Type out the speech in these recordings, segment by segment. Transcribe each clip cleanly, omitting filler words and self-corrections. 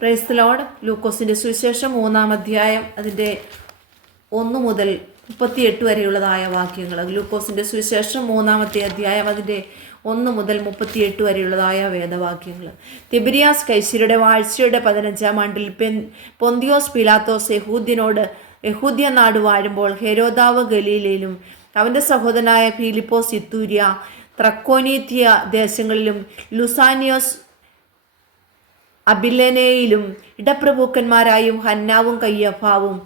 Praise the Lord. ലൂക്കോസിൻ്റെ സുവിശേഷം 3-ാം അധ്യായം അതിൻ്റെ 1 മുതൽ 38 വരെയുള്ളതായ വാക്യങ്ങൾ. ലൂക്കോസിൻ്റെ സുവിശേഷം 3-ാമത്തെ അധ്യായം അതിൻ്റെ 1 മുതൽ 38 വരെയുള്ളതായ വേദവാക്യങ്ങൾ. തിബിരിയാസ് കൈസരുടെ വാഴ്ചയുടെ 15-ാം ആണ്ടിൽ പൊന്തിയോസ് പീലാത്തോസ് യഹൂദ്യ നാട് വാഴുമ്പോൾ ഹെരോദാവ് ഗലീലയിലും അവൻ്റെ സഹോദരനായ ഫിലിപ്പോസ് ഇത്തൂര്യ ത്രക്കോനീത്യ ദേശങ്ങളിലും ലുസാനിയോസ് അബിലനയിലും ഇടപ്രഭുക്കന്മാരായും ഹന്നാവും കയ്യഫാവും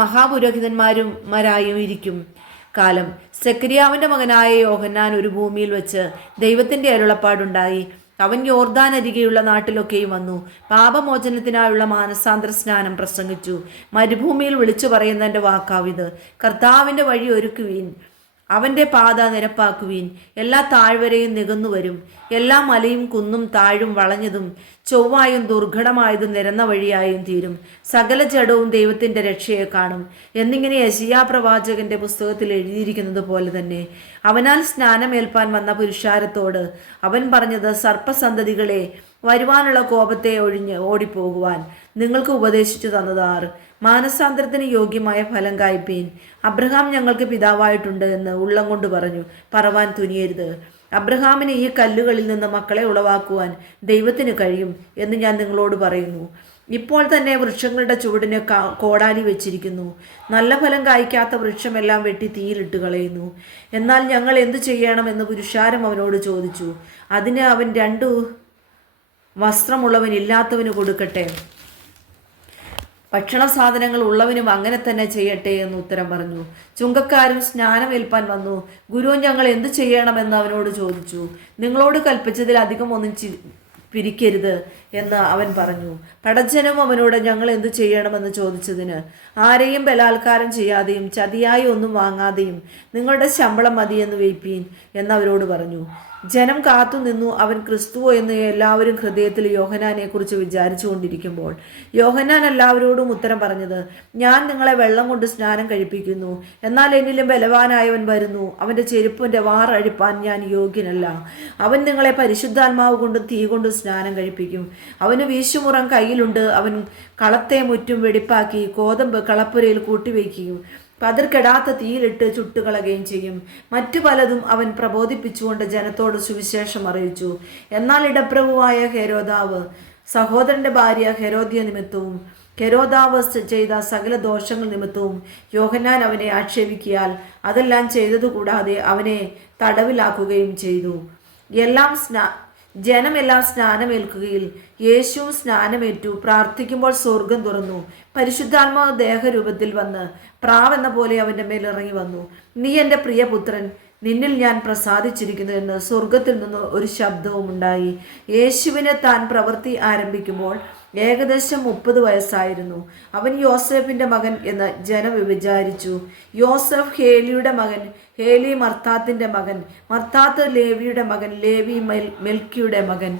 മഹാപുരോഹിതന്മാരായും ഇരിക്കും കാലം. സെക്കരിയാവിൻ്റെ മകനായ യോഹന്നാൻ ഒരു ഭൂമിയിൽ വെച്ച് ദൈവത്തിൻ്റെ അരുളപ്പാടുണ്ടായി. അവൻ യോർദാൻ അരികെയുള്ള നാട്ടിലൊക്കെയും വന്നു പാപമോചനത്തിനായുള്ള മാനസാന്തര സ്നാനം പ്രസംഗിച്ചു. മരുഭൂമിയിൽ വിളിച്ചു പറയുന്നതിൻ്റെ വാക്കാവിത്: കർത്താവിൻ്റെ വഴി ഒരുക്കുവീൻ, അവൻ്റെ പാത നിരപ്പാക്കുവീൻ. എല്ലാ താഴ്വരയും നികന്നു വരും, എല്ലാ മലയും കുന്നും താഴും വളഞ്ഞതും ചൊവ്വായും ദുർഘടമായതും നിരന്ന വഴിയായും തീരും. സകല ജഡവും ദൈവത്തിൻ്റെ രക്ഷയെ കാണും എന്നിങ്ങനെ യെശയ്യാ പ്രവാചകന്റെ പുസ്തകത്തിൽ എഴുതിയിരിക്കുന്നത് പോലെ തന്നെ അവനാൽ സ്നാനമേൽപ്പാൻ വന്ന പുരുഷാരത്തോട് അവൻ പറഞ്ഞത്: സർപ്പസന്തതികളെ, വരുവാനുള്ള കോപത്തെ ഒഴിഞ്ഞ് ഓടിപ്പോകുവാൻ നിങ്ങൾക്ക് ഉപദേശിച്ചു തന്നതാർ? മാനസാന്തരത്തിന് യോഗ്യമായ ഫലം കായ്പീൻ. അബ്രഹാം ഞങ്ങൾക്ക് പിതാവായിട്ടുണ്ട് എന്ന് ഉള്ളം കൊണ്ട് പറവാൻ തുനിയരുത്. അബ്രഹാമിന് ഈ കല്ലുകളിൽ നിന്ന് മക്കളെ ഉളവാക്കുവാൻ ദൈവത്തിന് കഴിയും എന്ന് ഞാൻ നിങ്ങളോട് പറയുന്നു. ഇപ്പോൾ തന്നെ വൃക്ഷങ്ങളുടെ ചുവടിന് കോടാലി വെച്ചിരിക്കുന്നു. നല്ല ഫലം കായ്ക്കാത്ത വൃക്ഷമെല്ലാം വെട്ടി തീയിലിട്ട് കളയുന്നു. എന്നാൽ ഞങ്ങൾ എന്തു ചെയ്യണമെന്ന് പുരുഷാരം അവനോട് ചോദിച്ചു. അതിന് അവൻ 2 വസ്ത്രമുള്ളവൻ ഇല്ലാത്തവന് കൊടുക്കട്ടെ, ഭക്ഷണ സാധനങ്ങൾ ഉള്ളവനും അങ്ങനെ തന്നെ ചെയ്യട്ടെ എന്ന് ഉത്തരം പറഞ്ഞു. ചുങ്കക്കാരും സ്നാനമേൽപ്പാൻ വന്നു. ഗുരു, ഞങ്ങൾ എന്ത് ചെയ്യണമെന്ന് അവനോട് ചോദിച്ചു. നിങ്ങളോട് കൽപ്പിച്ചതിൽ അധികം ഒന്നും പിരിക്കരുത് എന്ന് അവൻ പറഞ്ഞു. പടജ്ജനം അവനോട് ഞങ്ങൾ എന്തു ചെയ്യണമെന്ന് ചോദിച്ചതിന്, ആരെയും ബലാത്കാരം ചെയ്യാതെയും ചതിയായി ഒന്നും വാങ്ങാതെയും നിങ്ങളുടെ ശമ്പളം മതിയെന്ന് വയ്പ്പീൻ എന്ന് അവരോട് പറഞ്ഞു. ജനം കാത്തു നിന്നു. അവൻ ക്രിസ്തുവോ എന്ന് എല്ലാവരും ഹൃദയത്തിൽ യോഹന്നാനെ കുറിച്ച് വിചാരിച്ചു കൊണ്ടിരിക്കുമ്പോൾ യോഹന്നാൻ എല്ലാവരോടും ഉത്തരം പറഞ്ഞത്: ഞാൻ നിങ്ങളെ വെള്ളം കൊണ്ട് സ്നാനം കഴിപ്പിക്കുന്നു, എന്നാൽ എന്നിലും ബലവാനായവൻ വരുന്നു. അവൻ്റെ ചെരുപ്പിൻ്റെ വാറഴിപ്പാൻ ഞാൻ യോഗ്യനല്ല. അവൻ നിങ്ങളെ പരിശുദ്ധാത്മാവ് കൊണ്ടും തീ കൊണ്ടും സ്നാനം കഴിപ്പിക്കും. അവന് വീശുമുറം കയ്യിലുണ്ട്. അവൻ കളത്തെ മുറ്റും വെടിപ്പാക്കി ഗോതമ്പ് കളപ്പുരയിൽ കൂട്ടിവയ്ക്കുകയും പതിർക്കെടാത്ത തീയിലിട്ട് ചുട്ടുകളയുകയും ചെയ്യും. മറ്റു പലതും അവൻ പ്രബോധിപ്പിച്ചുകൊണ്ട് ജനത്തോട് സുവിശേഷം അറിയിച്ചു. എന്നാൽ ഇടപ്രഭുവായ ഹെരോദാവ് സഹോദരന്റെ ഭാര്യ ഹെരോദ്യ നിമിത്തവും ഹെരോദാവ് ചെയ്ത സകല ദോഷങ്ങൾ നിമിത്തവും യോഹന്നാൻ അവനെ ആക്ഷേപിക്കിയാൽ അതെല്ലാം ചെയ്തതുകൂടാതെ അവനെ തടവിലാക്കുകയും ചെയ്തു. ജനമെല്ലാം സ്നാനമേൽക്കുകയിൽ യേശുവും സ്നാനമേറ്റു. പ്രാർത്ഥിക്കുമ്പോൾ സ്വർഗം തുറന്നു. പരിശുദ്ധാത്മാവ് ദേഹരൂപത്തിൽ വന്ന് പ്രാവെന്ന പോലെ അവൻ്റെ മേൽ ഇറങ്ങി വന്നു. നീ എൻ്റെ പ്രിയപുത്രൻ, നിന്നിൽ ഞാൻ പ്രസാദിച്ചിരിക്കുന്നു എന്ന് സ്വർഗത്തിൽ നിന്ന് ഒരു ശബ്ദവും ഉണ്ടായി. യേശുവിനെ താൻ പ്രവൃത്തി ആരംഭിക്കുമ്പോൾ ഏകദേശം 30 വയസ്സായിരുന്നു. അവൻ യോസേഫിൻ്റെ മകൻ എന്ന് ജനം വിചാരിച്ചു. യോസഫ് ഹേലിയുടെ മകൻ, ഹേലി മർത്താത്തിൻ്റെ മകൻ, മർത്താത്ത് ലേവിയുടെ മകൻ, ലേവി മെൽക്കിയുടെ മകൻ,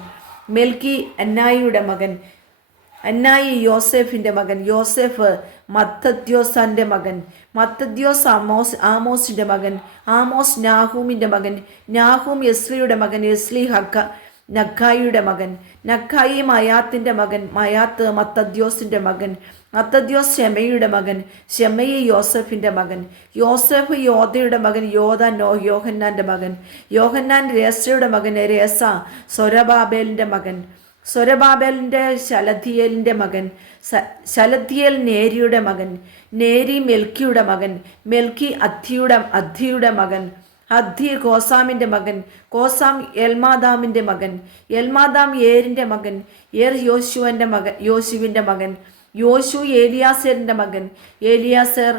മെൽക്കി അന്നായിയുടെ മകൻ, അന്നായി യോസേഫിൻ്റെ മകൻ, യോസേഫ് മത്തദ്യോസാൻ്റെ മകൻ, മത്തദ്യോസ് ആമോസിൻ്റെ മകൻ, ആമോസ് നാഹൂമിൻ്റെ മകൻ, നാഹൂം എസ്ലിയുടെ മകൻ, എസ്ലി നഖായിയുടെ മകൻ, നഖായി മയാത്തിൻ്റെ മകൻ, മയാത്ത് മത്തദ്യോസിൻ്റെ മകൻ, മത്തദ്യോസ് ഷെമയുടെ മകൻ, ഷെമയി യോസഫിൻ്റെ മകൻ, യോസഫ് യോധയുടെ മകൻ, യോധ യോഹന്നാൻ്റെ മകൻ, യോഹന്നാൻ രേസയുടെ മകൻ, രേസ സൊരബാബേലിൻ്റെ മകൻ, സൊരബാബേലിൻ്റെ ശലഥിയേലിൻ്റെ മകൻ, ശലഥിയേൽ നേരിയുടെ മകൻ, നേരി മെൽക്കിയുടെ മകൻ, മെൽക്കി അദ്ധിയുടെ മകൻ, അദ്ദി കോസാമിൻ്റെ മകൻ, കോസാം എൽമാദാമിൻ്റെ മകൻ, എൽമാദാം ഏരിൻ്റെ മകൻ, ഏർ യോശുവിൻ്റെ മകൻ, യോശു ഏലിയാസേറിൻ്റെ മകൻ, ഏലിയാസേർ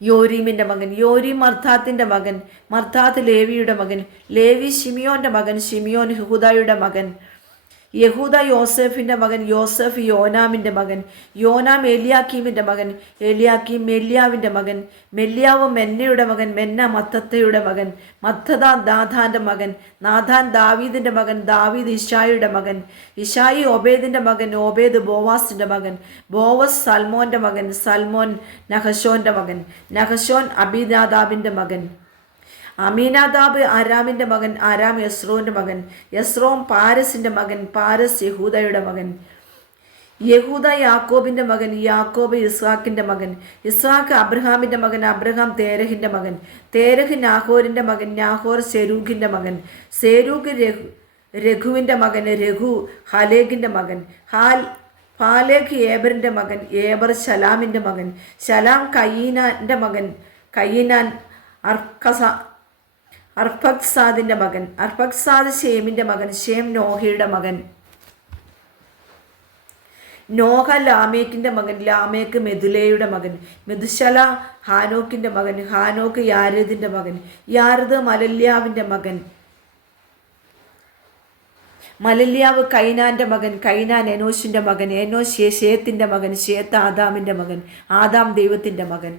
യോരീമിൻ്റെ മകൻ, യോരീം മർത്താത്തിൻ്റെ മകൻ, മർത്താത്ത് ലേവിയുടെ മകൻ, ലേവി ഷിമിയോൻ്റെ മകൻ, ഷിമിയോൻ യഹൂദയുടെ മകൻ, യഹൂദ യോസേഫിൻ്റെ മകൻ, യോസഫ് യോനാമിൻ്റെ മകൻ, യോനാം എലിയാക്കീമിൻ്റെ മകൻ, എലിയാക്കീം മെല്യാവിൻ്റെ മകൻ, മെല്യാവ് മെന്നയുടെ മകൻ, മെന്ന മത്തത്തയുടെ മകൻ, മത്തത നാഥാൻ്റെ മകൻ, നാഥാൻ ദാവീദിൻ്റെ മകൻ, ദാവീദ് ഇഷായിയുടെ മകൻ, ഇഷായി ഒബേദിൻ്റെ മകൻ, ഒബേദ് ബോവാസിൻ്റെ മകൻ, ബോവസ് സൽമോൻ്റെ മകൻ, സൽമോൻ നഹശോൻ്റെ മകൻ, നഹശോൻ അബീനാദാബിൻ്റെ മകൻ, അമീനാദാബ് ആരാമിൻ്റെ മകൻ, ആരാം യസ്രോൻ്റെ മകൻ, യസ്രോം പാരസിൻ്റെ മകൻ, പാരസ് യഹൂദയുടെ മകൻ, യഹൂദ യാക്കോബിന്റെ മകൻ, യാക്കോബ് ഇസ്ഹാക്കിന്റെ മകൻ, ഇസ്ഹാക്ക് അബ്രഹാമിന്റെ മകൻ, അബ്രഹാം തേരഹിന്റെ മകൻ, തേരഹ് നാഹോരിന്റെ മകൻ, നാഹോർ സെരൂഗിന്റെ മകൻ, സെരൂഗ് രഘുവിന്റെ മകൻ, രഘു ഹലേഗിന്റെ മകൻ, ഫാലേഖ് ഏബറിന്റെ മകൻ, ഏബർ ശലാമിന്റെ മകൻ, ശലാം കയീനാന്റെ മകൻ, കയീനാൻ അർഫക്സാദിന്റെ മകൻ, അർഫക്സാദ് ഷേമിന്റെ മകൻ, ഷേം നോഹയുടെ മകൻ, നോഹ ലാമേക്കിന്റെ മകൻ, ലാമേക്ക് മെതുലയുടെ മകൻ, മെതുശല ഹാനോക്കിന്റെ മകൻ, ഹാനോക്ക് യാരദിന്റെ മകൻ, യാരദ് മലല്യാവിന്റെ മകൻ, മലല്യാവ് കൈനാന്റെ മകൻ, കൈനാൻ എനോഷിന്റെ മകൻ, എനോഷ് ഷേത്തിന്റെ മകൻ, ഷേത്ത് ആദാമിന്റെ മകൻ, ആദാം ദൈവത്തിന്റെ മകൻ.